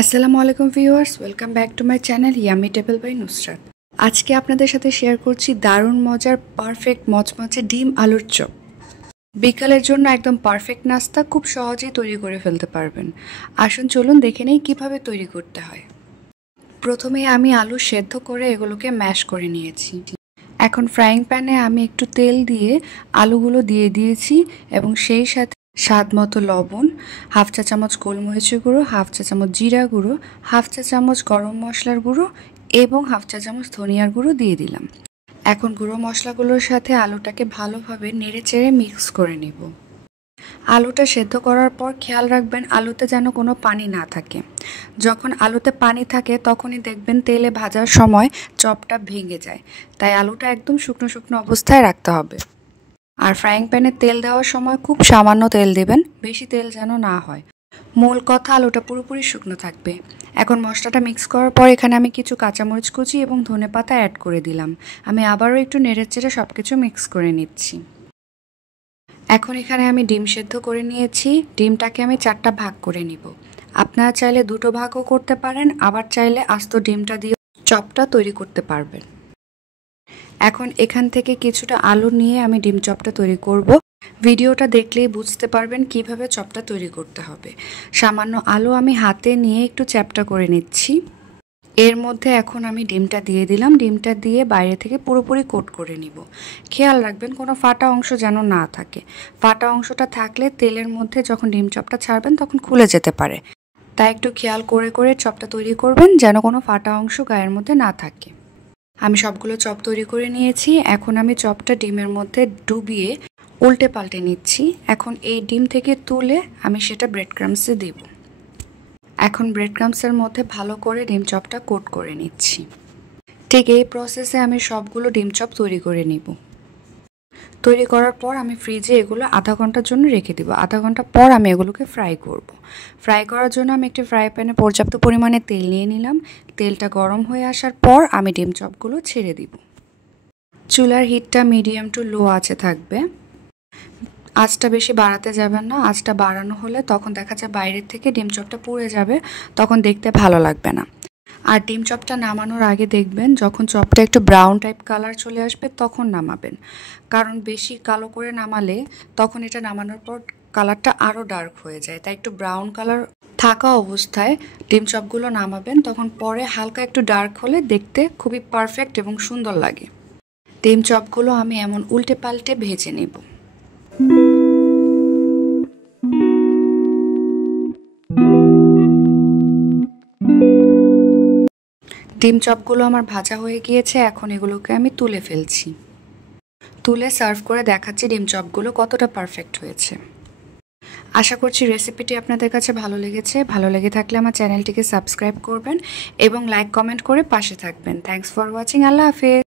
আসসালামু আলাইকুম viewers, welcome back to my channel yummy table by Nusrat. আজকে আপনাদের সাথে শেয়ার করছি দারুণ মজার পারফেক্ট মচমচে ডিম আলুর চপ। বিকালের জন্য একদম পারফেক্ট নাস্তা, খুব সহজেই তৈরি করে ফেলতে পারবেন। আসুন চলুন দেখে নেই কীভাবে তৈরি করতে হয়। প্রথমে আমি আলু সেদ্ধ করে এগুলোকে ম্যাশ করে নিয়েছি। এখন ফ্রাইং প্যানে আমি একটু তেল দিয়ে আলুগুলো দিয়ে দিয়েছি এবং সেই সাথে স্বাদ মতো লবণ, হাফ চা চামচ গোলমরিচের গুঁড়ো, হাফ চা চামচ জিরা গুঁড়ো, হাফ চা চামচ গরম মশলার গুঁড়ো এবং হাফ চা চামচ ধনিয়ার গুঁড়ো দিয়ে দিলাম। এখন গুঁড়ো মশলাগুলোর সাথে আলুটাকে ভালোভাবে নেড়ে চেড়ে মিক্স করে নেব। আলুটা সেদ্ধ করার পর খেয়াল রাখবেন আলুতে যেন কোনো পানি না থাকে। যখন আলুতে পানি থাকে তখনই দেখবেন তেলে ভাজার সময় চপটা ভেঙে যায়। তাই আলুটা একদম শুকনো শুকনো অবস্থায় রাখতে হবে। আর ফ্রাইং প্যানে তেল দেওয়ার সময় খুব সামান্য তেল দেবেন, বেশি তেল যেন না হয়। মূল কথা আলুটা পুরোপুরি শুকনো থাকবে। এখন মশলাটা মিক্স করার পর এখানে আমি কিছু কাঁচামরিচ কুচি এবং ধনেপাতা অ্যাড করে দিলাম। আমি আবারও একটু নেড়েচেড়ে সব কিছু মিক্স করে নিচ্ছি। এখন এখানে আমি ডিম সেদ্ধ করে নিয়েছি। ডিমটাকে আমি 4টা ভাগ করে নিব। আপনারা চাইলে 2টো ভাগও করতে পারেন, আবার চাইলে আস্ত ডিমটা দিয়ে চপটা তৈরি করতে পারবেন। এখন এখান থেকে কিছুটা আলু নিয়ে আমি ডিম চপটা তৈরি করব। ভিডিওটা দেখলেই বুঝতে পারবেন কিভাবে চপটা তৈরি করতে হবে। সামান্য আলু আমি হাতে নিয়ে একটু চ্যাপ্টা করে নিচ্ছি। এর মধ্যে এখন আমি ডিমটা দিয়ে দিলাম। ডিমটা দিয়ে বাইরে থেকে পুরোপুরি কোট করে নিব। খেয়াল রাখবেন কোনো ফাটা অংশ যেন না থাকে। ফাটা অংশটা থাকলে তেলের মধ্যে যখন ডিম চপটা ছাড়বেন তখন খুলে যেতে পারে। তাই একটু খেয়াল করে করে চপটা তৈরি করবেন যেন কোনো ফাটা অংশ গায়ের মধ্যে না থাকে। আমি সবগুলো চপ তৈরি করে নিয়েছি। এখন আমি চপটা ডিমের মধ্যে ডুবিয়ে উল্টে পাল্টে নিচ্ছি। এখন এই ডিম থেকে তুলে আমি সেটা ব্রেড ক্রাম্বসে দেব। এখন ব্রেড ক্রাম্বসের মধ্যে ভালো করে ডিম চপটা কোট করে নিচ্ছি। ঠিক এই প্রসেসে আমি সবগুলো ডিম চপ তৈরি করে নিব। তৈরি করার পর আমি ফ্রিজে এগুলো আধা ঘন্টার জন্য রেখে দিব। আধা ঘন্টা পর আমি এগুলোকে ফ্রাই করব। ফ্রাই করার জন্য আমি একটি ফ্রাই প্যানে পর্যাপ্ত পরিমাণে তেল নিয়ে নিলাম। তেলটা গরম হয়ে আসার পর আমি ডিম চপগুলো ছেড়ে দিব। চুলার হিটটা মিডিয়াম টু লো আঁচে থাকবে। আঁচটা বেশি বাড়াতে যাবেন না। আঁচটা বাড়ানো হলে তখন দেখা যায় বাইরের থেকে ডিম চপটা পুড়ে যাবে, তখন দেখতে ভালো লাগবে না। আর ডিম চপটা নামানোর আগে দেখবেন যখন চপটা একটু ব্রাউন টাইপ কালার চলে আসবে তখন নামাবেন। কারণ বেশি কালো করে নামালে তখন এটা নামানোর পর কালারটা আরও ডার্ক হয়ে যায়। তাই একটু ব্রাউন কালার থাকা অবস্থায় ডিম চপগুলো নামাবেন, তখন পরে হালকা একটু ডার্ক হলে দেখতে খুবই পারফেক্ট এবং সুন্দর লাগে। ডিম চপগুলো আমি এমন উল্টে পাল্টে ভেজে নেব। ডিম চপগুলো আমার ভাজা হয়ে গিয়েছে। এখন এগুলোকে আমি তুলে ফেলছি। তুলে সার্ভ করে দেখাচ্ছি ডিম চপগুলো কতটা পারফেক্ট হয়েছে। আশা করছি রেসিপিটি আপনাদের কাছে ভালো লেগেছে। ভালো লেগে থাকলে আমার চ্যানেলটিকে সাবস্ক্রাইব করবেন এবং লাইক কমেন্ট করে পাশে থাকবেন। Thanks for watching. আল্লাহ হাফেজ।